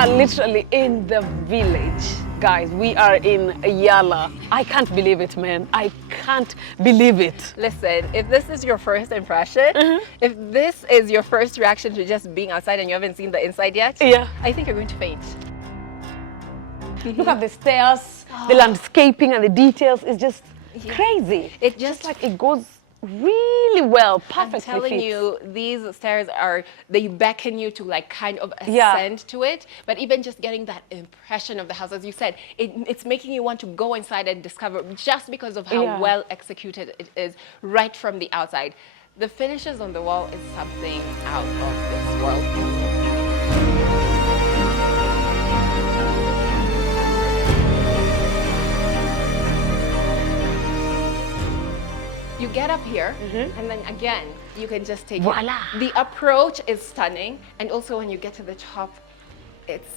are literally in the village. Guys, we are in Yala. I can't believe it, man. I can't believe it. Listen, if this is your first impression, if this is your first reaction to just being outside and you haven't seen the inside yet, Yeah. I think you're going to faint. Look at the stairs, the landscaping and the details is just crazy. It just like it goes really well, perfectly. I'm telling fits. you, these stairs they beckon you to like kind of ascend to it. But even just getting that impression of the house, as you said, it's making you want to go inside and discover just because of how well executed it is right from the outside. The finishes on the wall is something out of this world. You get up here, and then again, you can just take Voila. it. The approach is stunning, and also when you get to the top, it's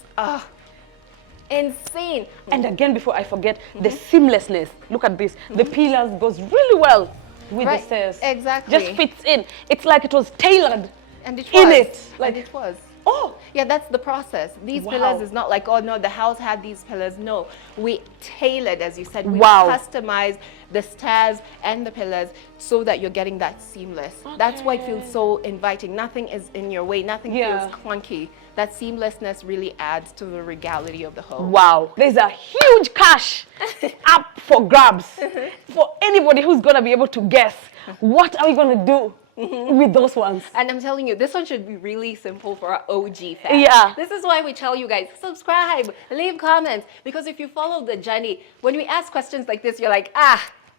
insane. And again, before I forget, the seamlessness. Look at this. The pillars goes really well with the stairs. Exactly. Just fits in. It's like it was tailored And it was. in it. Like it was. Oh, Yeah, that's the process. These Wow. pillars is not like, oh no, the house had these pillars. No, we tailored, as you said, we Wow. customized the stairs and the pillars so that you're getting that seamless. That's why it feels so inviting. Nothing is in your way. Nothing feels clunky. That seamlessness really adds to the regality of the home. wow. There's a huge cash up for grabs for anybody who's going to be able to guess. What are we going to do with those ones? And I'm telling you, this one should be really simple for our OG fans. Yeah. This is why we tell you guys, subscribe, leave comments. Because if you follow the journey, when we ask questions like this, you're like,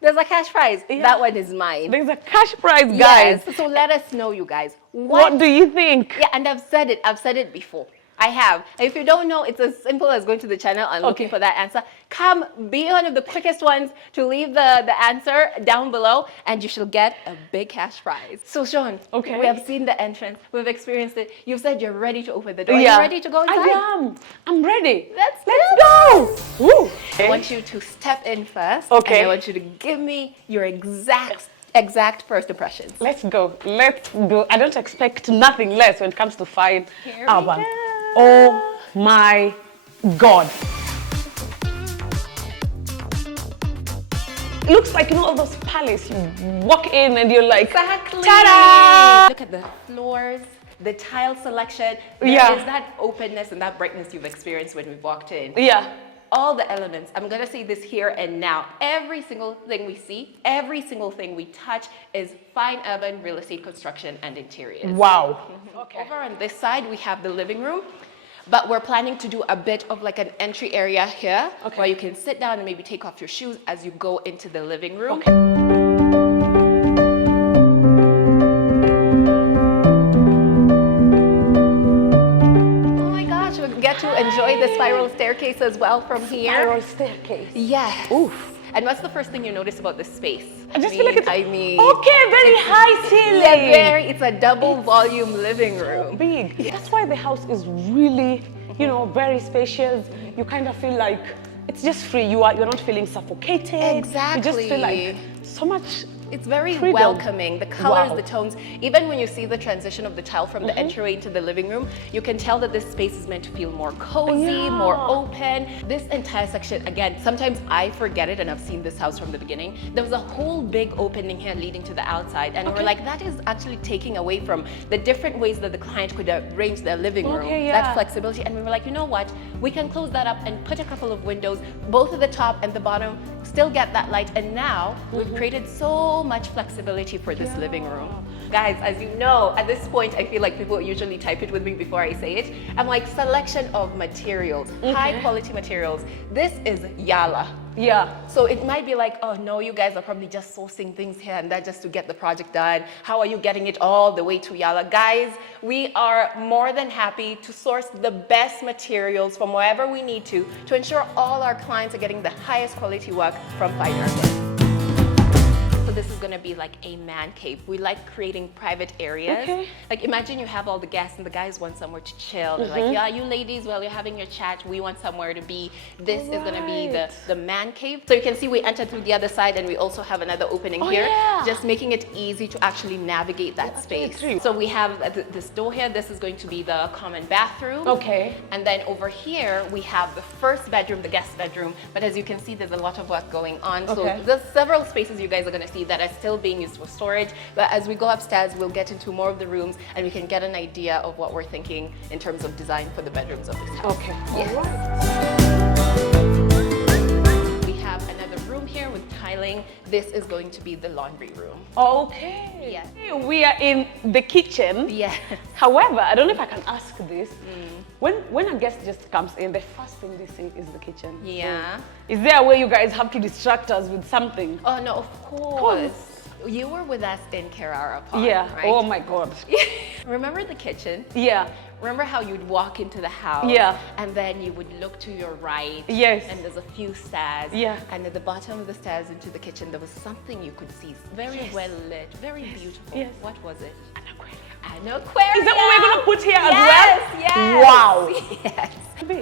there's a cash prize. That one is mine. There's a cash prize, guys. Yes. So let us know, you guys. What do you think? Yeah, and I've said it before. I have. If you don't know, it's as simple as going to the channel and looking for that answer. Come, be one of the quickest ones to leave the answer down below, and you shall get a big cash prize. So, Sean, we have seen the entrance. We've experienced it. You've said you're ready to open the door. Are you ready to go inside? I am. I'm ready. Let's go. Woo. I want you to step in first. Okay. And I want you to give me your exact first impressions. Let's go. Let's go. I don't expect nothing less when it comes to fine Here urban. we go. Oh my God. It looks like, all those palace. You walk in and you're like, Exactly. ta-da! Look at the floors, the tile selection. There is that openness and that brightness you've experienced when we walked in. Yeah. All the elements, I'm gonna say this here and now, every single thing we see, every single thing we touch is fine urban real estate construction and interiors. Wow. Okay. Over on this side, we have the living room, but we're planning to do a bit of like an entry area here where you can sit down and maybe take off your shoes as you go into the living room. Get to enjoy the spiral staircase as well from here. Spiral staircase. Yes. Oof. And what's the first thing you notice about this space? I just feel like it's very high ceiling. it's a double volume living room. Big. That's why the house is really, very spacious. You kind of feel like it's just free. You're not feeling suffocated. Exactly. You just feel like so much. It's very freedom. welcoming. The colors, Wow. the tones, even when you see the transition of the tile from the entryway into the living room, you can tell that this space is meant to feel more cozy, more open. This entire section, again, sometimes I forget it, and I've seen this house from the beginning. There was a whole big opening here leading to the outside, and we're like, that is actually taking away from the different ways that the client could arrange their living room. That flexibility, and we were like, you know what? We can close that up and put a couple of windows, both at the top and the bottom, still get that light, and now we've created so much flexibility for this living room. Guys, as you know, at this point, I feel like people usually type it with me before I say it. I'm like, selection of materials, high quality materials. This is Yala. Yeah. So it might be like, oh no, you guys are probably just sourcing things here and there just to get the project done. How are you getting it all the way to Yala? Guys, we are more than happy to source the best materials from wherever we need to ensure all our clients are getting the highest quality work from Fine Urban. So the this is gonna be like a man cave. We like creating private areas. Okay. Like imagine you have all the guests and the guys want somewhere to chill. They're like, yeah, you ladies, while you're having your chat, we want somewhere to be. This is gonna be the man cave. So you can see we entered through the other side, and we also have another opening here, just making it easy to actually navigate that space. So we have this door here. This is going to be the common bathroom. Okay. And then over here, we have the first bedroom, the guest bedroom. But as you can see, there's a lot of work going on. So there's several spaces you guys are gonna see that are still being used for storage. But as we go upstairs, we'll get into more of the rooms and we can get an idea of what we're thinking in terms of design for the bedrooms of this house. Okay. Yes. We have another room here with tiling. This is going to be the laundry room. Okay. Yes. We are in the kitchen. Yes. However, I don't know if I can ask this. When a guest just comes in, the first thing they see is the kitchen. Yeah. Is there a way you guys have to distract us with something? Oh no, of course. You were with us in Carrara Park, Yeah. right? Oh my God. Remember the kitchen? Yeah. Remember how you'd walk into the house, Yeah. and then you would look to your right, Yes. and there's a few stairs, Yeah. and at the bottom of the stairs into the kitchen, there was something you could see, very well lit, very beautiful. Yes. What was it? An aquarium. An aquarium. Is that what we're gonna put here as Yes, well? yes. Wow. Yes.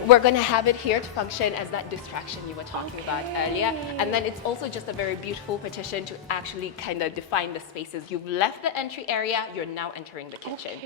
We're going to have it here to function as that distraction you were talking about earlier. And then it's also just a very beautiful partition to actually kind of define the spaces. You've left the entry area, you're now entering the kitchen.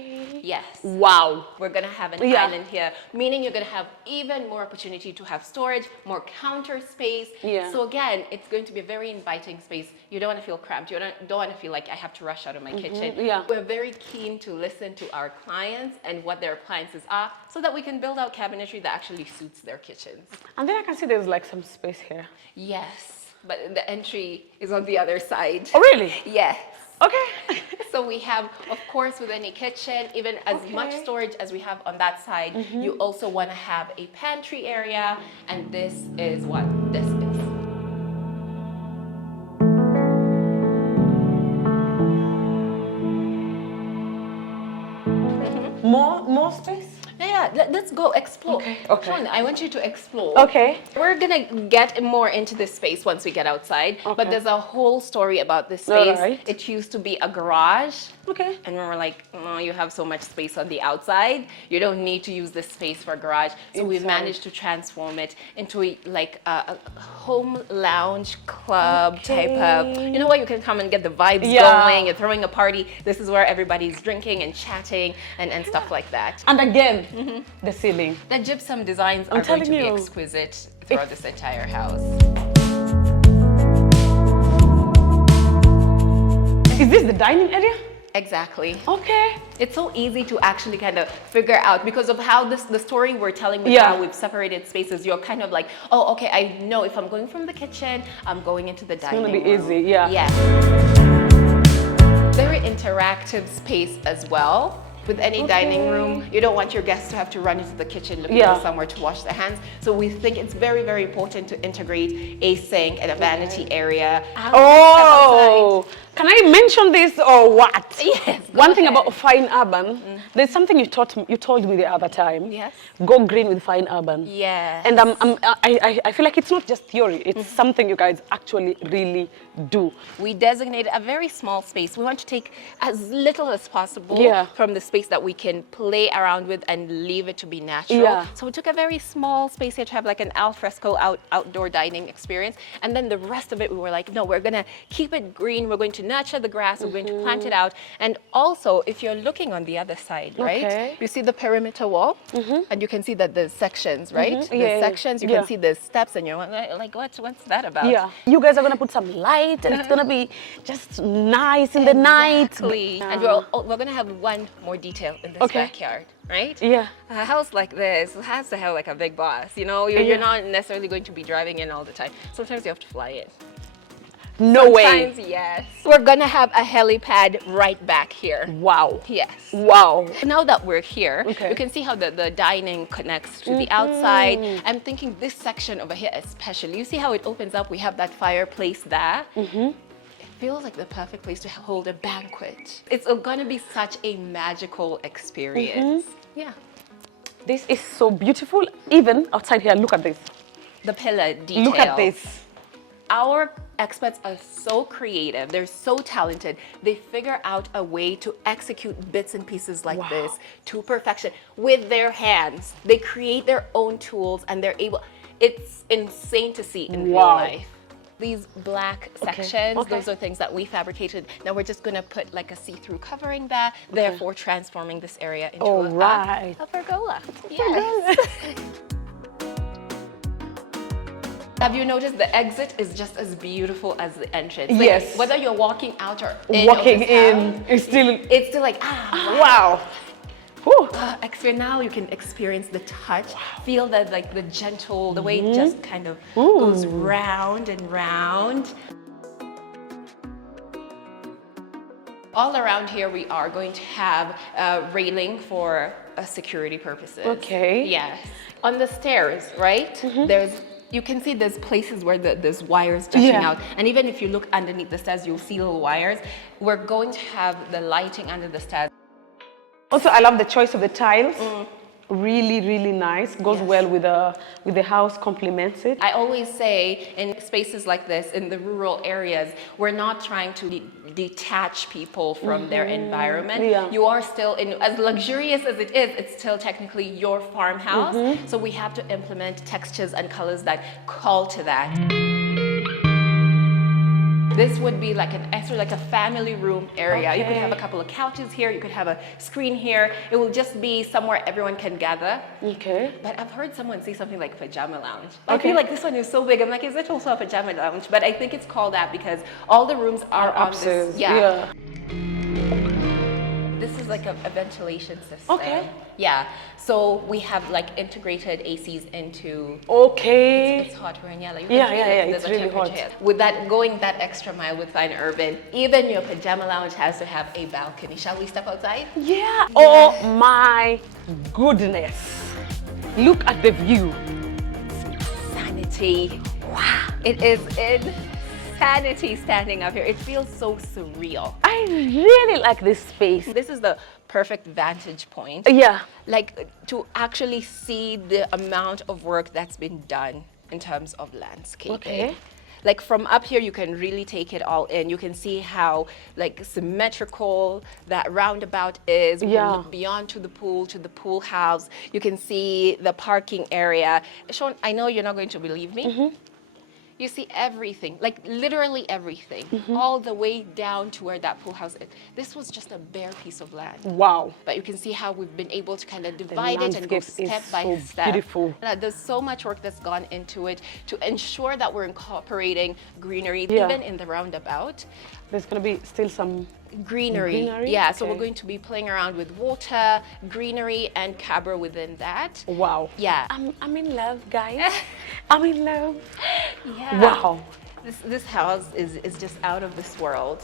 Yes. Wow. We're going to have an island here, meaning you're going to have even more opportunity to have storage, more counter space. Yeah. So again, it's going to be a very inviting space. You don't want to feel cramped. You don't want to feel like I have to rush out of my kitchen. Yeah. We're very keen to listen to our clients and what their appliances are so that we can build out cabinetry that actually suits their kitchens. And then I can see there's like some space here. Yes, but the entry is on the other side. Oh, really? Yes. Okay. So we have, of course, with any kitchen, even as much storage as we have on that side, you also want to have a pantry area, and this is what this is. More space? Yeah, let's go explore. Okay. Sean, I want you to explore. Okay. We're gonna get more into this space once we get outside, but there's a whole story about this space. Alright. It used to be a garage. Okay. And we were like, oh, you have so much space on the outside. You don't need to use this space for a garage. So we managed to transform it into a home lounge club type of, you know what, you can come and get the vibes going. You're throwing a party. This is where everybody's drinking and chatting and stuff like that. And again, the ceiling. The gypsum designs are going to be exquisite throughout this entire house. Is this the dining area? Exactly. Okay. It's so easy to actually kind of figure out because of how the story we're telling with how we've separated spaces. You're kind of like, oh, okay, I know if I'm going from the kitchen, I'm going into the dining room. It's gonna be easy, yeah. Yes. Very interactive space as well. With any dining room, you don't want your guests to have to run into the kitchen looking for somewhere to wash their hands. So we think it's very, very important to integrate a sink and a vanity area. Oh, can I mention this or what? Yes. One thing about Fine Urban, there's something you told me the other time. Yes. Go green with Fine Urban. Yes. And I feel like it's not just theory, it's something you guys actually really do. We designated a very small space. We want to take as little as possible from the space that we can play around with and leave it to be natural. Yeah. So we took a very small space here to have like an al fresco outdoor dining experience. And then the rest of it, we were like, no, we're gonna keep it green. We're going to nurture the grass. We're going to plant it out. And also, if you're looking on the other side, right? You see the perimeter wall, and you can see that there's sections, right? The sections, you can see the steps, and you're like, what's that about? Yeah. You guys are gonna put some light, and it's gonna be just nice in the night. Exactly. And we're gonna have one more detail in this backyard, right? Yeah. A house like this has to have like a big boss. You know, you're not necessarily going to be driving in all the time. Sometimes you have to fly in. No way. Sometimes, yes. We're gonna have a helipad right back here. Wow. Yes. Wow. Now that we're here, you can see how the dining connects to the outside. I'm thinking this section over here especially. You see how it opens up? We have that fireplace there. It feels like the perfect place to hold a banquet. It's gonna be such a magical experience. Yeah. This is so beautiful. Even outside here, look at this. The pillar detail. Look at this. Our Experts are so creative. They're so talented. They figure out a way to execute bits and pieces like this to perfection with their hands. They create their own tools and they're able, it's insane to see in real life. These black sections, those are things that we fabricated. Now we're just gonna put like a see-through covering there, therefore transforming this area into a pergola. Yes. Have you noticed the exit is just as beautiful as the entrance? Like, yes. Whether you're walking out or walking in, it's still like, wow. Extra now, you can experience the touch, feel the like the gentle, the way it just kind of goes round and round. All around here, we are going to have a railing for security purposes. Okay. Yes. On the stairs, right? You can see there's places where there's wires jutting out. And even if you look underneath the stairs, you'll see little wires. We're going to have the lighting under the stairs. Also, I love the choice of the tiles. Really, really nice. Goes well with the house, complements it. I always say in spaces like this, in the rural areas, we're not trying to detach people from their environment. You are still, as luxurious as it is, it's still technically your farmhouse. So we have to implement textures and colors that call to that. This would be like an extra, like a family room area. You could have a couple of couches here. You could have a screen here. It will just be somewhere everyone can gather. Okay. But I've heard someone say something like pajama lounge. I feel like this one is so big. I'm like, is it also a pajama lounge? But I think it's called that because all the rooms are on upstairs. this. Yeah. This is like a ventilation system. Okay. Yeah. So we have like integrated ACs into. Okay. It's hot here in Yala. It's really hot. With that, going that extra mile with Fine Urban, even your pajama lounge has to have a balcony. Shall we step outside? Yeah. Oh my goodness! Look at the view. Sanity. Wow. It is insanity standing up here. It feels so surreal. I really like this space. This is the perfect vantage point. Yeah. Like to actually see the amount of work that's been done in terms of landscaping. Okay. Like from up here, you can really take it all in. You can see how like symmetrical that roundabout is. We can look beyond to the pool house. You can see the parking area. Sean, I know you're not going to believe me. You see everything, like literally everything, all the way down to where that pool house is. This was just a bare piece of land. Wow. But you can see how we've been able to kind of divide it and go step by step. Beautiful. There's so much work that's gone into it to ensure that we're incorporating greenery, even in the roundabout. There's going to be still some greenery. Yeah, so we're going to be playing around with water, greenery, and cabra within that. Wow. Yeah. I'm in love, guys. I'm in love. Yeah. Wow. This house is just out of this world.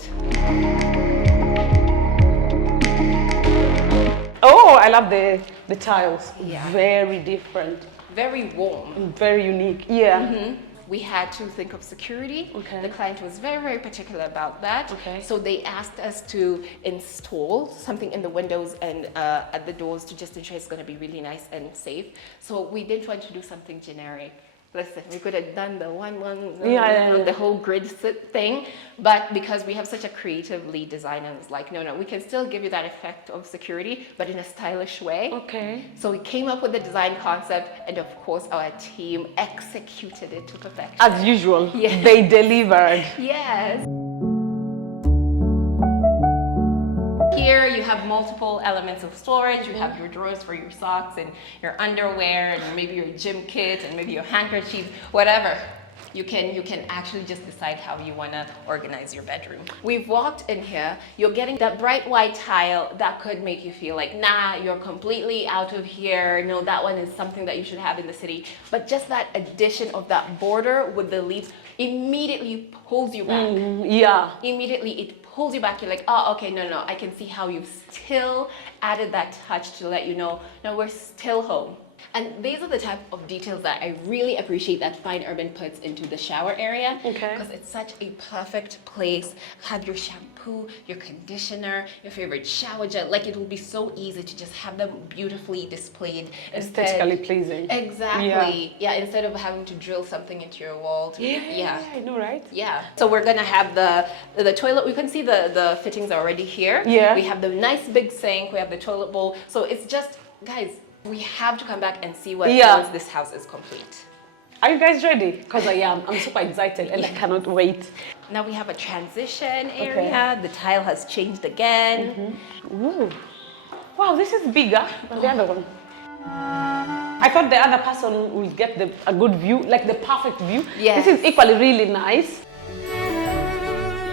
Oh, I love the tiles. Yeah. Very different. Very warm. Very unique. Yeah. We had to think of security. The client was very, very particular about that. So they asked us to install something in the windows and at the doors to just ensure it's going to be really nice and safe. So we didn't want to do something generic. Listen, we could have done the whole grid thing, but because we have such a creative lead designer, it's like, no, we can still give you that effect of security, but in a stylish way. Okay. So we came up with the design concept, and of course, our team executed it to perfection. As usual, they delivered. Yes. Here you have multiple elements of storage. You have your drawers for your socks and your underwear and maybe your gym kit and maybe your handkerchief, whatever. You can actually just decide how you want to organize your bedroom. We've walked in here. You're getting that bright white tile that could make you feel like, nah, you're completely out of here. No, that one is something that you should have in the city. But just that addition of that border with the leaves immediately pulls you back. Immediately it pulls you back. You're like, oh, okay, no, I can see how you've still added that touch to let you know, no, we're still home. And these are the type of details that I really appreciate that Fine Urban puts into the shower area. Okay. Because it's such a perfect place. Have your shampoo, your conditioner, your favorite shower gel. Like, it will be so easy to just have them beautifully displayed. Aesthetically pleasing. Exactly. Yeah, instead of having to drill something into your wall. Yeah, I know, right? Yeah. So we're gonna have the toilet. We can see the fittings are already here. Yeah. We have the nice big sink. We have the toilet bowl. So it's just, guys, we have to come back and see what once this house is complete. Are you guys ready? Because I am. I'm super excited and I cannot wait. Now we have a transition area. The tile has changed again. Ooh. Wow, this is bigger than the other one. I thought the other person would get a good view, like the perfect view. Yes. This is equally really nice.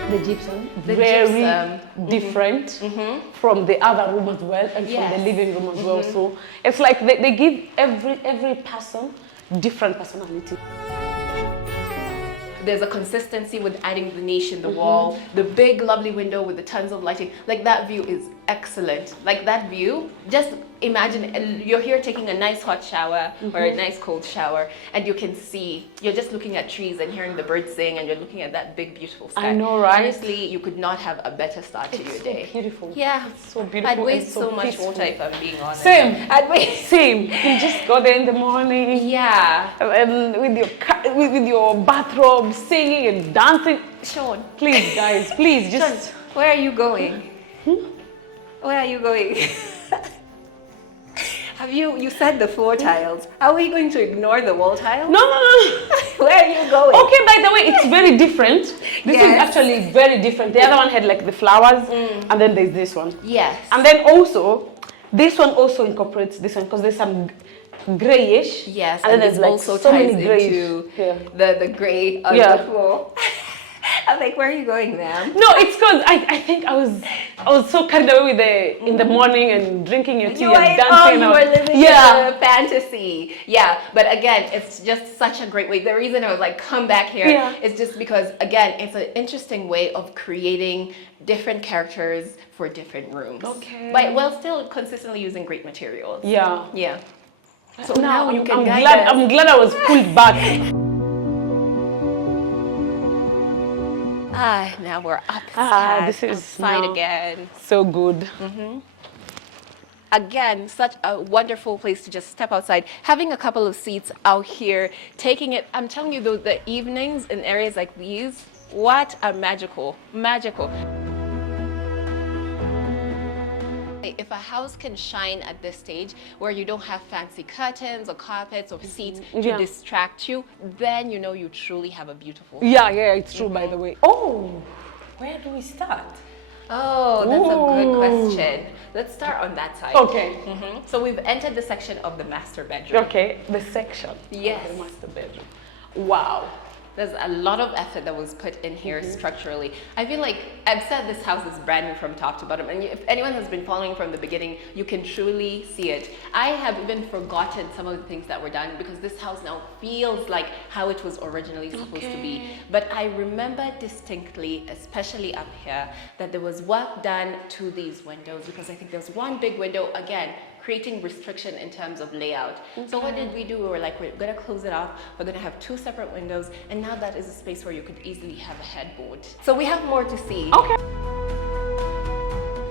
The gypsum, very different from the other room as well, and from the living room as well. So it's like they give every person different personality. There's a consistency with adding the niche in the wall, the big lovely window with the tons of lighting. Like, that view is excellent. Like, that view, just imagine you're here taking a nice hot shower or a nice cold shower, and you can see, you're just looking at trees and hearing the birds sing, and you're looking at that big beautiful sky. I know, right? Honestly, you could not have a better start to your day. It's so beautiful. Yeah. It's so beautiful. I'd waste and so much peaceful. water if I'm being honest. Same. I'd waste. Same. You just go there in the morning. Yeah. With your bathrobe, singing and dancing. Sean, Please, guys, please just. where are you going? Where are you going? Have you said the floor tiles? Are we going to ignore the wall tile? No. Where are you going? Okay, by the way, it's very different. This is actually very different. The other one had like the flowers, and then there's this one. Yes. And then also, this one also incorporates this one because there's some grayish. Yes, and then there's like also so ties many grayish. into the gray on the floor. I'm like, where are you going, ma'am? No, it's because I think I was so carried away with in the morning and drinking your tea and dancing. You were living in a fantasy. Yeah, but again, it's just such a great way. The reason I was like, come back here is just because, again, it's an interesting way of creating different characters for different rooms. Okay. But while still consistently using great materials. Yeah. Yeah. So now you can I'm glad I was pulled back. Now we're upside, this is outside again. So good. Again, such a wonderful place to just step outside. Having a couple of seats out here, taking it, I'm telling you, the evenings in areas like these, what a magical. If a house can shine at this stage where you don't have fancy curtains or carpets or seats to distract you, then you know you truly have a beautiful house. Yeah, it's true, by the way. Oh, where do we start? Oh, that's a good question. Let's start on that side. Okay. So we've entered the section of the master bedroom. Okay, the section. Yes. The master bedroom. Wow. There's a lot of effort that was put in here structurally. I feel like I've said this house is brand new from top to bottom, and if anyone has been following from the beginning, you can truly see it. I have even forgotten some of the things that were done because this house now feels like how it was originally supposed to be. But I remember distinctly, especially up here, that there was work done to these windows because I think there's one big window, again, creating restriction in terms of layout. So what did we do? We were like, we're gonna close it off. We're gonna have two separate windows, and now that is a space where you could easily have a headboard. So we have more to see. Okay.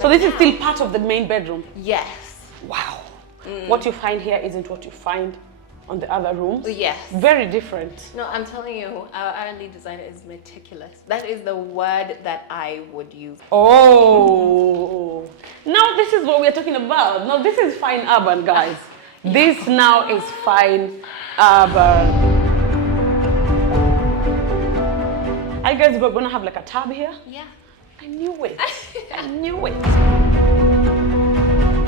So this is still part of the main bedroom? Yes. Wow. What you find here isn't what you find on the other rooms? Yes. Very different. No, I'm telling you, our lead designer is meticulous. That is the word that I would use. Oh. Now this is what we're talking about. No, this is fine urban, guys. This now is fine urban. Are you guys gonna have like a tub here? Yeah. I knew it. I knew it.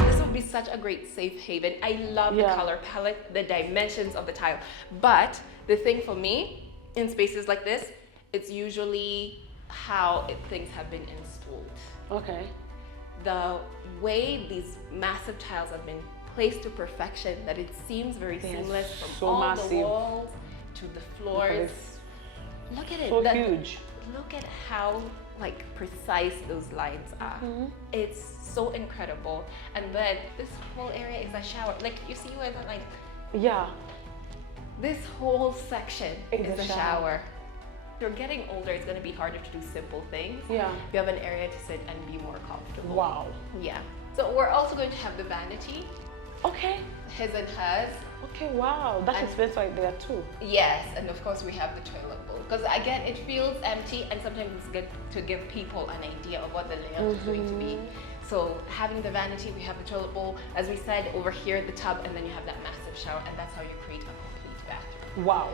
This would be such a great safe haven. I love the color palette, the dimensions of the tile. But the thing for me, in spaces like this, it's usually how things have been installed. Okay. The way these massive tiles have been placed to perfection, that it seems very seamless from all the walls to the floors. Look at it. So huge. Look at how precise those lines are. It's so incredible. And then this whole area is a shower. Like, you see where the Yeah. This whole section is a a shower. If you're getting older, it's going to be harder to do simple things. Yeah. You have an area to sit and be more comfortable. Wow. Yeah. So we're also going to have the vanity. Okay. His and hers. Okay, wow. That explains right there too. Yes, and of course we have the toilet bowl. Because again, it feels empty and sometimes it's good to give people an idea of what the layout is going to be. So having the vanity, we have the toilet bowl. As we said, over here, the tub, and then you have that massive shower, and that's how you create a complete bathroom. Wow.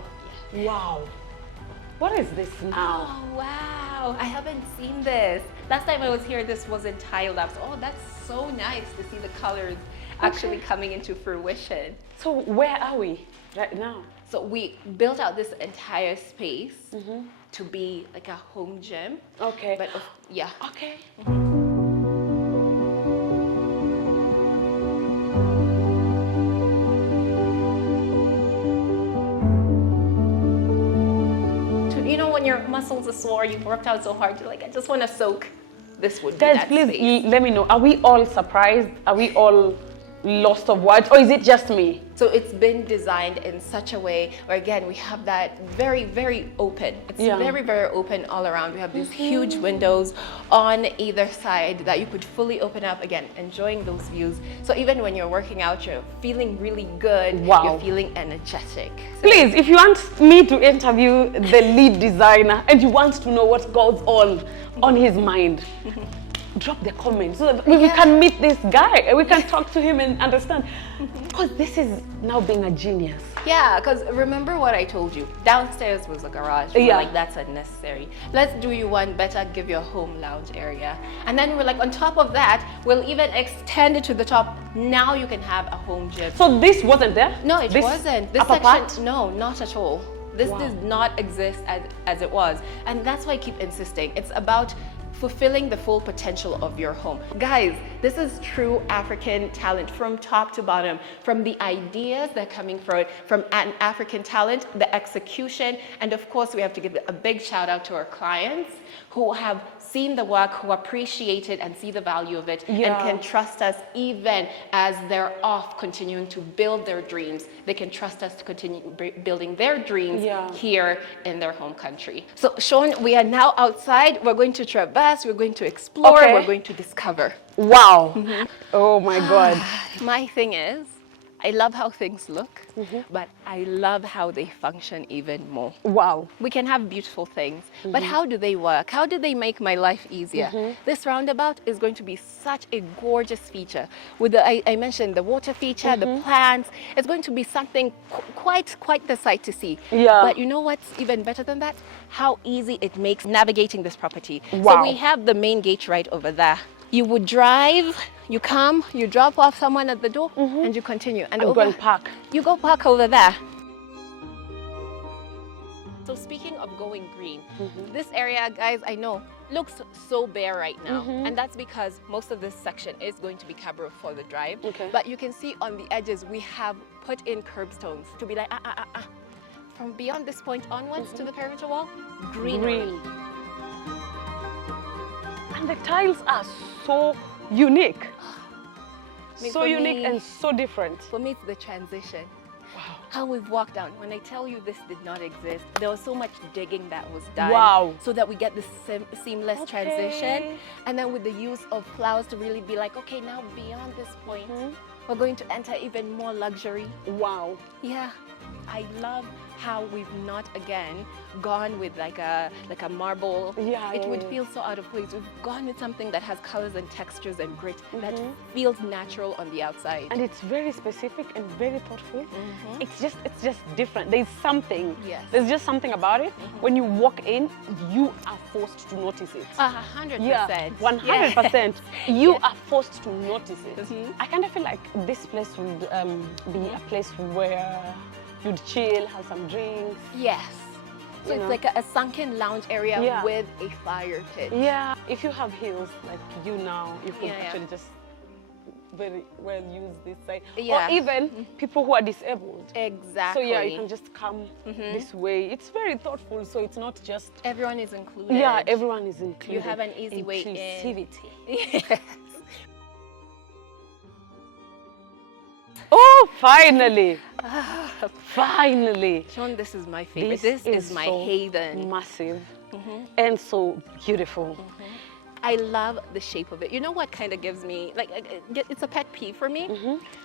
Yeah. Wow. What is this now? Oh, wow. I haven't seen this. Last time I was here, this wasn't tiled up. So, oh, that's so nice to see the colors actually coming into fruition. So where are we right now? So we built out this entire space to be like a home gym. Okay. But yeah. Okay. You know, when your muscles are sore, you've worked out so hard, you're like, I just want to soak. This would be Guys, that please space. let me know. Are we all surprised? Are we all lost of words? Or is it just me? So it's been designed in such a way where, again, we have that very, very open. It's very, very open all around. We have these huge windows on either side that you could fully open up, again, enjoying those views. So even when you're working out, you're feeling really good. Wow. You're feeling energetic. So Please, if you want me to interview the lead designer and you want to know what goes on his mind, drop the comment so that we can meet this guy and we can talk to him and understand. Because this is now being a genius. Yeah, because remember what I told you. Downstairs was a garage. We were Yeah. like, that's unnecessary. Let's do you one better, give you a home lounge area. And then we're like, on top of that, we'll even extend it to the top. Now you can have a home gym. So this wasn't there? No, it This wasn't. This upper section, part? no, not at all. This Wow. does not exist as it was. And that's why I keep insisting. It's about fulfilling the full potential of your home. Guys, this is true African talent from top to bottom, from the ideas that are coming from it, from an African talent, the execution, and of course we have to give a big shout out to our clients who have seen the work, who appreciate it and see the value of it and can trust us even as they're off continuing to build their dreams. They can trust us to continue building their dreams here in their home country. So Sean, we are now outside. We're going to traverse, we're going to explore, we're going to discover. Wow. Oh my God. My thing is, I love how things look, but I love how they function even more. Wow. We can have beautiful things, but how do they work? How do they make my life easier? This roundabout is going to be such a gorgeous feature. With the, I mentioned the water feature, the plants. It's going to be something quite the sight to see. Yeah. But you know what's even better than that? How easy it makes navigating this property. Wow. So we have the main gate right over there. You would drive, you come, you drop off someone at the door, and you continue. And I'm going to park. You go park over there. So speaking of going green, this area, guys, I know, looks so bare right now. And that's because most of this section is going to be cabro for the drive. Okay. But you can see on the edges, we have put in curbstones to be like, From beyond this point onwards to the perimeter wall, greenery. Green. And the tiles are so unique. So for unique me- and so different. For me, it's the transition. Wow. How we've walked down. When I tell you this did not exist, there was so much digging that was done. Wow. So that we get this seamless transition. And then with the use of flowers to really be like, okay, now beyond this point, we're going to enter even more luxury. Wow. Yeah. I love how we've not again gone with like a marble. It would feel so out of place. We've gone with something that has colors and textures and grit that feels natural on the outside. And it's very specific and very thoughtful. It's just different. There's something. Yes. There's just something about it. When you walk in, you are forced to notice it. 100%. Yeah, 100%. You are forced to notice it. I kind of feel like this place would be a place where you'd chill, have some drinks. Yes. So it's like a sunken lounge area with a fire pit. Yeah. If you have heels like you now, you could Yeah. actually just very well use this side. Yeah. Or even people who are disabled. Exactly. So yeah, you can just come this way. It's very thoughtful, so it's not just... Everyone is included. Yeah, everyone is included. You have an easy way in. Inclusivity. Yes. Oh, finally! Finally. Sean, this is my favorite. This is my so haven. Massive and so beautiful. I love the shape of it. You know what kind of gives me, like, it's a pet peeve for me?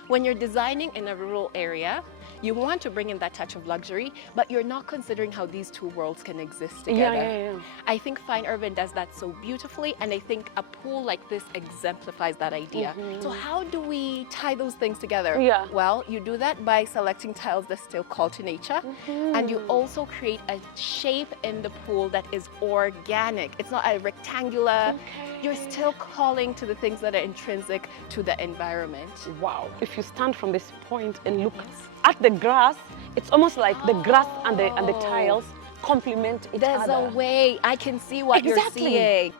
When you're designing in a rural area, you want to bring in that touch of luxury, but you're not considering how these two worlds can exist together. I think Fine Urban does that so beautifully, and I think a pool like this exemplifies that idea. So how do we tie those things together? Well, you do that by selecting tiles that still call to nature, and you also create a shape in the pool that is organic. It's not a rectangular. You're still calling to the things that are intrinsic to the environment. Wow. If you stand from this point and look at the grass, it's almost like the grass and the tiles complement each other. There's a way. I can see what you're seeing.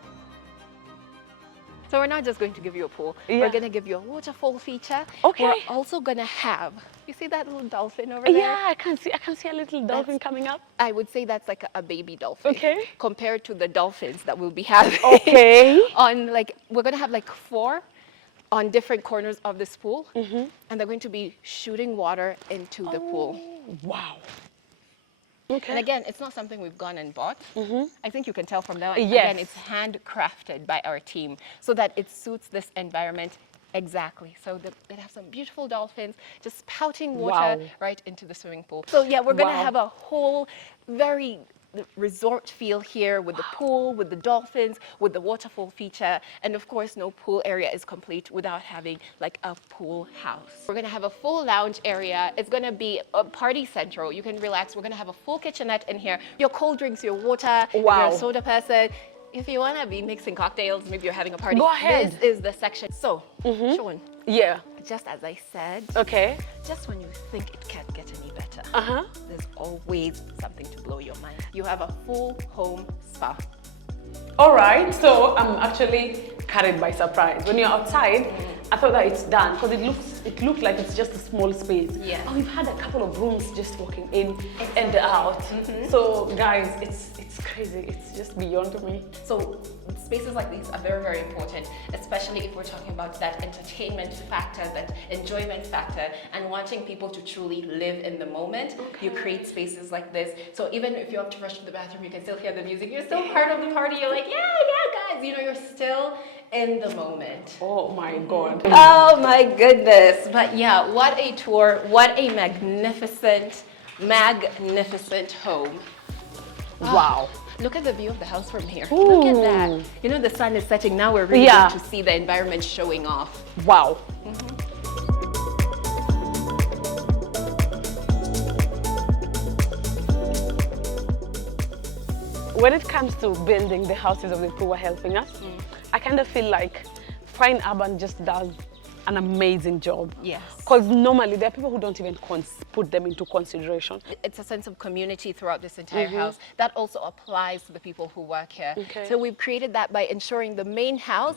So we're not just going to give you a pool. We're going to give you a waterfall feature. We're also going to have, you see that little dolphin over there? Yeah, I can see a little dolphin coming up. I would say that's like a baby dolphin. Okay. Compared to the dolphins that we'll be having. Okay. We're going to have like 4 on different corners of this pool. And they're going to be shooting water into the pool. Wow. And again, it's not something we've gone and bought. I think you can tell from that. Again, it's handcrafted by our team so that it suits this environment exactly. So they have some beautiful dolphins just spouting water right into the swimming pool. So yeah, we're going to have a whole very resort feel here with the pool, with the dolphins, with the waterfall feature. And of course, no pool area is complete without having like a pool house. We're going to have a full lounge area. It's going to be a party central. You can relax. We're going to have a full kitchenette in here. Your cold drinks, your water, if you're a soda person. If you want to be mixing cocktails, maybe you're having a party. Go ahead. This is the section. So, Sean. Yeah. Just as I said. Okay. Just when you think it can't get any better. There's always something to blow your mind. You have a full home spa. All right, so I'm actually carried by surprise. When you're outside, I thought that it's done because it looks like it's just a small space. Yeah. And we've had a couple of rooms just walking in and out. So guys, it's crazy. It's just beyond me. So spaces like these are very, very important, especially if we're talking about that entertainment factor, that enjoyment factor, and wanting people to truly live in the moment. You create spaces like this. So even if you have to rush to the bathroom, you can still hear the music. You're still part of the party. You're like, yeah, guys. You know, you're still in the moment. Oh my God. Oh my goodness. But yeah, what a tour. What a magnificent, magnificent home. Wow. Look at the view of the house from here. Look at that. You know, the sun is setting now. We're really going to see the environment showing off. Wow. When it comes to building the houses of the people who are helping us, I kind of feel like Fine Urban just does an amazing job. Yes. Because normally there are people who don't even put them into consideration. It's a sense of community throughout this entire house. That also applies to the people who work here. So we've created that by ensuring the main house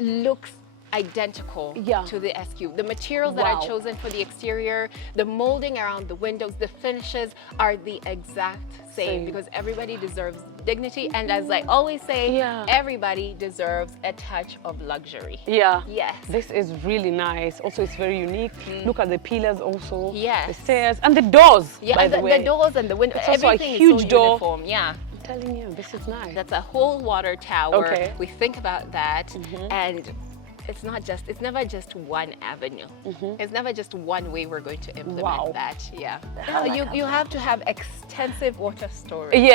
looks identical to the SQ. The materials that are chosen for the exterior, the molding around the windows, the finishes are the exact same because everybody deserves dignity, and as I always say, everybody deserves a touch of luxury. Yes. This is really nice. Also, it's very unique. Look at the pillars also. Yes. The stairs and the doors. By the way. The doors and the windows. It's also a huge door. Uniform. Yeah. I'm telling you, this is nice. That's a whole water tower. We think about that, and it's never just one avenue. It's never just one way we're going to implement that. You have to have extensive water storage.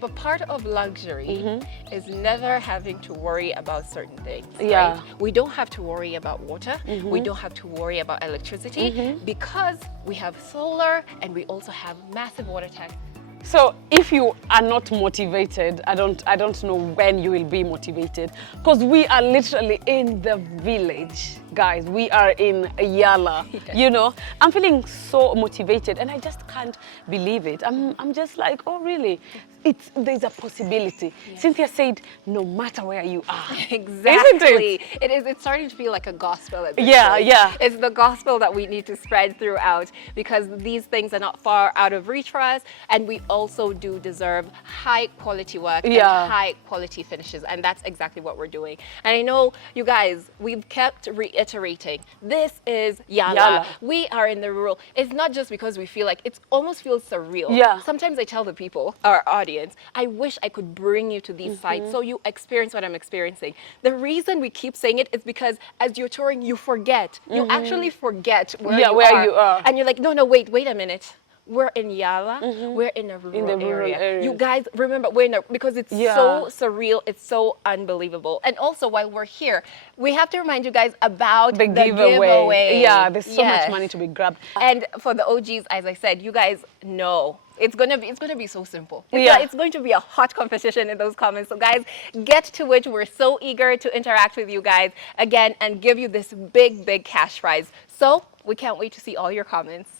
But part of luxury is never having to worry about certain things. Right? We don't have to worry about water. We don't have to worry about electricity because we have solar and we also have massive water tanks. So if you are not motivated, I don't know when you will be motivated, because we are literally in the village, guys. We are in Yala. You know, I'm feeling so motivated and I just can't believe it. I'm just like, oh really? There's a possibility. Cynthia said, no matter where you are. Exactly. Isn't it? It's starting to feel like a gospel at this point. It's the gospel that we need to spread throughout because these things are not far out of reach for us, and we also do deserve high quality work and high quality finishes, and that's exactly what we're doing. And I know you guys, we've kept reiterating, this is Yala. Yala. We are in the rural. It's not just because we feel like, it almost feels surreal. Yeah. Sometimes I tell the people, our audience, I wish I could bring you to these sites so you experience what I'm experiencing. The reason we keep saying it is because as you're touring, you forget. You actually forget where you are. And you're like, no, wait a minute. We're in Yala. We're in a rural area. You guys, remember, because it's so surreal. It's so unbelievable. And also, while we're here, we have to remind you guys about the giveaway. Yeah, there's so much money to be grabbed. And for the OGs, as I said, you guys know. It's gonna be so simple. It's going to be a hot competition in those comments. So guys, get to it. We're so eager to interact with you guys again and give you this big cash prize. So we can't wait to see all your comments.